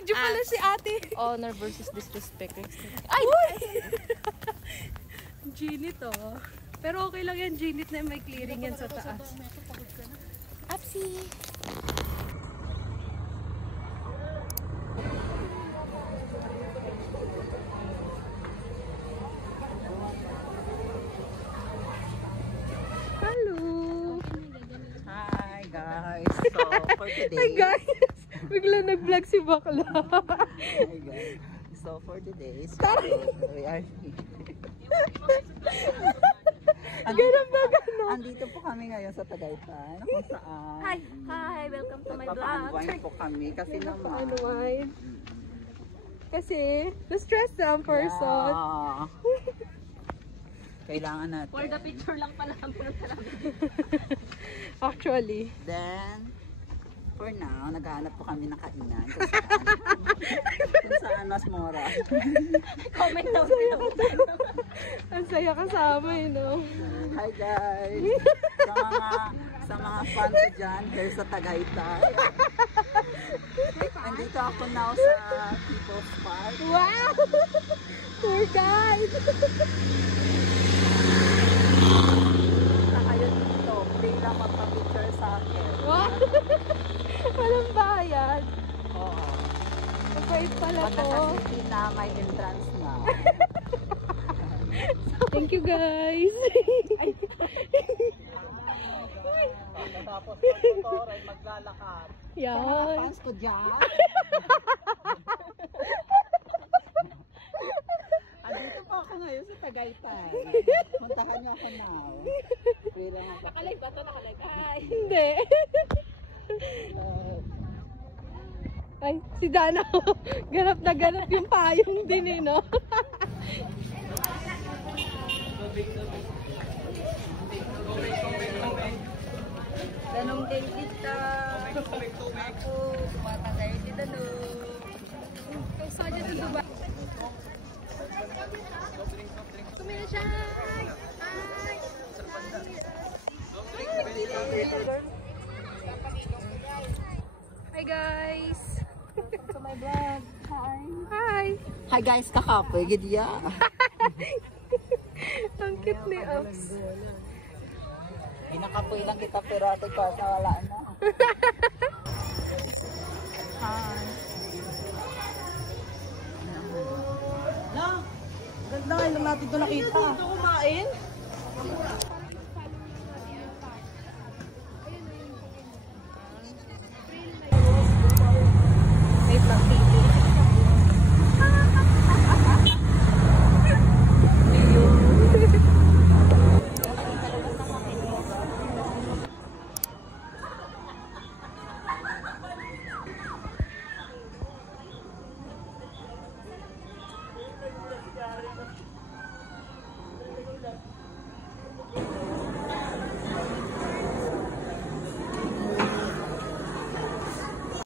Naka-video pala si ate. Honor versus disrespect. Ay! Ginit oh. Pero okay lang yan, Ginit na may clearing yan sa taas. Upsi! Hi guys! So, for today... Hi guys! Bigla nag-vlog si Bakla. Hi guys! So, for today... we are Ganun ba gano'n? andito po kami ngayon sa Tagaytay. Na kung saan... Hi! Welcome to my vlog. Nagpapa-unwind po kami kasi naman... Unwind. Kasi, na-stress na ang person. Yeah. Kailangan natin. For the picture lang pala ang punta namin. Actually. Then, for now, naghahanap po kami ng kainan. Kung saan mas mura. Comment down below. Ang saya kasama eh, no? Hi guys! Sa mga fans ko dyan, here sa Tagaytay. Nandito ako now sa People's Park. Wow! Tour guide! Punta kayo dito. Free lang magpa-picture sa akin. Wow! Walang bayad. Oo. Mabait pala Pag to. nasa-city na, may entrance na. Thank you guys! Tapos mag-motorin, maglalakad. Yan. Sa mga fans ko dyan. Andito pa ako ngayon sa Tagaytay. Puntahan niyo ako now. Free lang ako. Nakalive ba ito? Nakalive. Hi! Hindi. Ay, si Dana. Ganap na ganap yung payong din eh, no? Danong kay kita. Ako, tumatagay si Danong. Kung saan dyan sa Dubai. Kumina siya! Hi! Hi guys! To my vlog. Hi! Hi! Hi guys, kakapoy, gidya. Ang cute ni Ops. Inakapoy lang kita pero ate ko wala na. Hi. Na, ganda nga lang natin ito nakita. Dito kumain?